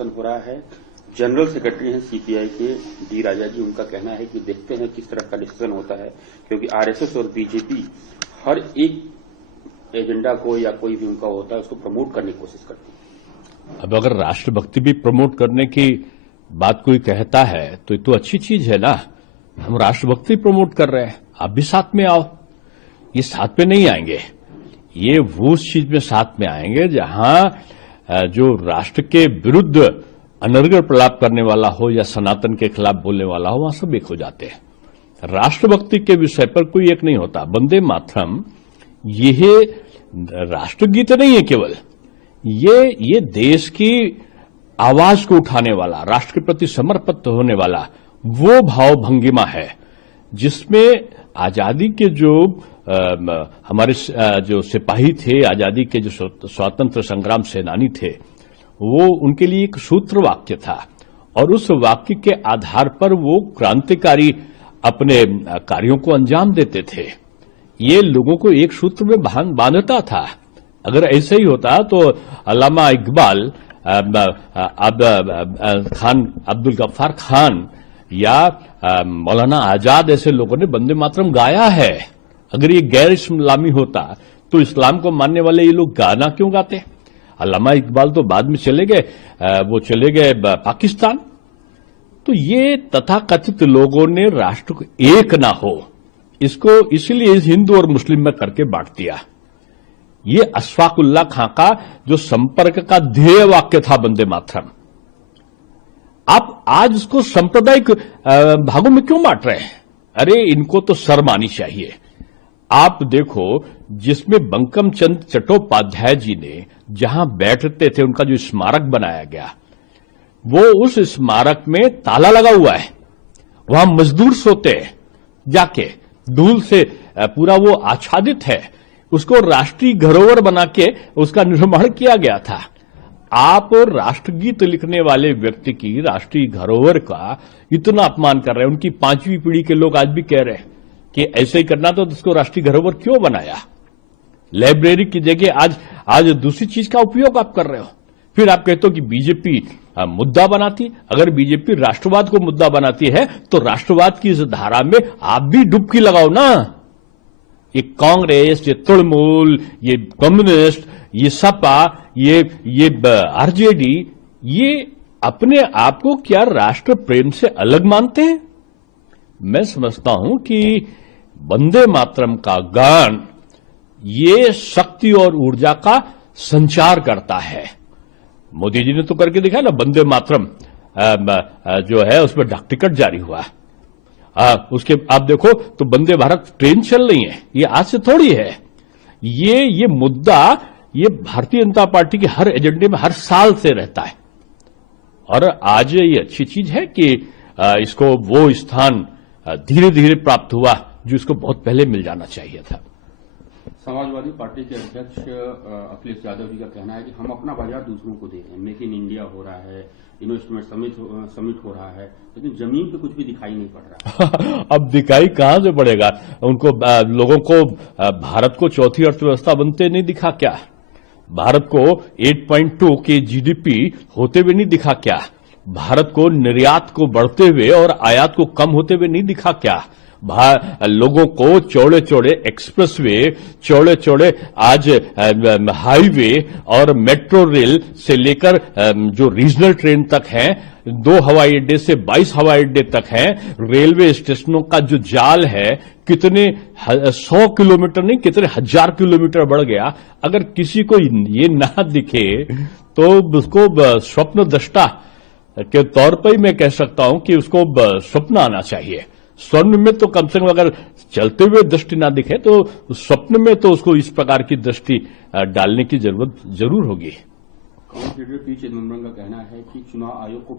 हो रहा है। जनरल सेक्रेटरी हैं सीपीआई के डी राजा जी, उनका कहना है कि देखते हैं किस तरह का डिसीजन होता है, क्योंकि आरएसएस और बीजेपी हर एक एजेंडा को या कोई भी उनका होता है उसको प्रमोट करने की कोशिश करती है। अब अगर राष्ट्रभक्ति भी प्रमोट करने की बात कोई कहता है तो ये तो अच्छी चीज है ना। हम राष्ट्रभक्ति प्रमोट कर रहे हैं, आप भी साथ में आओ। ये साथ में नहीं आएंगे, ये वो उस चीज में साथ में आएंगे जहां जो राष्ट्र के विरुद्ध अनर्गल प्रलाप करने वाला हो या सनातन के खिलाफ बोलने वाला हो, वहां सब एक हो जाते हैं। राष्ट्रभक्ति के विषय पर कोई एक नहीं होता। वंदे मातरम ये राष्ट्रगीत नहीं है केवल, ये देश की आवाज को उठाने वाला, राष्ट्र के प्रति समर्पित होने वाला वो भाव भंगिमा है जिसमें आजादी के जो हमारे जो सिपाही थे, आजादी के जो स्वतंत्र संग्राम सेनानी थे, वो उनके लिए एक सूत्र वाक्य था और उस वाक्य के आधार पर वो क्रांतिकारी अपने कार्यों को अंजाम देते थे। ये लोगों को एक सूत्र में बांधता था। अगर ऐसे ही होता तो अल्लामा इकबाल, खान अब्दुल गफ्फार खान या मौलाना आजाद ऐसे लोगों ने वंदे मातरम गाया है। अगर ये गैर इस्लामी होता तो इस्लाम को मानने वाले ये लोग गाना क्यों गाते? अल्लामा इकबाल तो बाद में चले गए, वो चले गए पाकिस्तान। तो ये तथाकथित लोगों ने राष्ट्र को एक ना हो इसको इसलिए इस हिंदू और मुस्लिम में करके बांट दिया। ये अशफाकुल्ला खां का जो संपर्क का ध्येय वाक्य था वंदे मातरम, आप आज उसको सांप्रदायिक भागों में क्यों बांट रहे हैं? अरे इनको तो शर्म आनी चाहिए। आप देखो, जिसमें बंकिम चंद्र चट्टोपाध्याय जी ने जहां बैठते थे उनका जो स्मारक बनाया गया, वो उस स्मारक में ताला लगा हुआ है। वहां मजदूर सोते हैं जाके, धूल से पूरा वो आच्छादित है। उसको राष्ट्रीय धरोहर बना के उसका निर्माण किया गया था। आप राष्ट्रगीत लिखने वाले व्यक्ति की राष्ट्रीय धरोहर का इतना अपमान कर रहे हैं। उनकी 5वीं पीढ़ी के लोग आज भी कह रहे हैं कि ऐसे ही करना तो उसको राष्ट्रीय धरोहर क्यों बनाया? लाइब्रेरी की जगह आज दूसरी चीज का उपयोग आप कर रहे हो। फिर आप कहते हो कि बीजेपी मुद्दा बनाती। अगर बीजेपी राष्ट्रवाद को मुद्दा बनाती है तो राष्ट्रवाद की इस धारा में आप भी डुबकी लगाओ ना। ये कांग्रेस, ये तृणमूल, ये कम्युनिस्ट, ये सपा, ये आरजेडी, ये अपने आप को क्या राष्ट्र प्रेम से अलग मानते हैं? मैं समझता हूं कि वंदे मातरम का गान ये शक्ति और ऊर्जा का संचार करता है। मोदी जी ने तो करके दिखाया ना, वंदे मातरम जो है उसमें डाक टिकट जारी हुआ। उसके आप देखो तो वंदे भारत ट्रेन चल रही है। ये आज से थोड़ी है। ये मुद्दा ये भारतीय जनता पार्टी के हर एजेंडे में हर साल से रहता है और आज ये अच्छी चीज है कि इसको वो स्थान धीरे धीरे प्राप्त हुआ जो इसको बहुत पहले मिल जाना चाहिए था। समाजवादी पार्टी के अध्यक्ष अखिलेश यादव जी का कहना है कि हम अपना बाजार दूसरों को दे रहे हैं। मेक इन इंडिया हो रहा है, इन्वेस्टमेंट समिट हो रहा है, लेकिन जमीन पे कुछ भी दिखाई नहीं पड़ रहा। अब दिखाई कहां से पड़ेगा? उनको लोगों को भारत को चौथी अर्थव्यवस्था बनते नहीं दिखा क्या? भारत को 8.2 के जीडीपी होते हुए नहीं दिखा क्या? भारत को निर्यात को बढ़ते हुए और आयात को कम होते हुए नहीं दिखा क्या? लोगों को चौड़े चौड़े एक्सप्रेसवे, चौड़े चौड़े आज हाईवे और मेट्रो रेल से लेकर जो रीजनल ट्रेन तक हैं, 2 हवाई अड्डे से 22 हवाई अड्डे तक हैं, रेलवे स्टेशनों का जो जाल है कितने 100 किलोमीटर नहीं कितने 1000 किलोमीटर बढ़ गया। अगर किसी को ये ना दिखे तो उसको स्वप्न दृष्टा के तौर पर ही मैं कह सकता हूं कि उसको स्वप्न आना चाहिए। स्वप्न में तो कम से कम अगर चलते हुए दृष्टि ना दिखे तो स्वप्न में तो उसको इस प्रकार की दृष्टि डालने की जरूरत जरूर होगी। कांग्रेस लीडर पी चिदंबरम का कहना है कि चुनाव आयोग को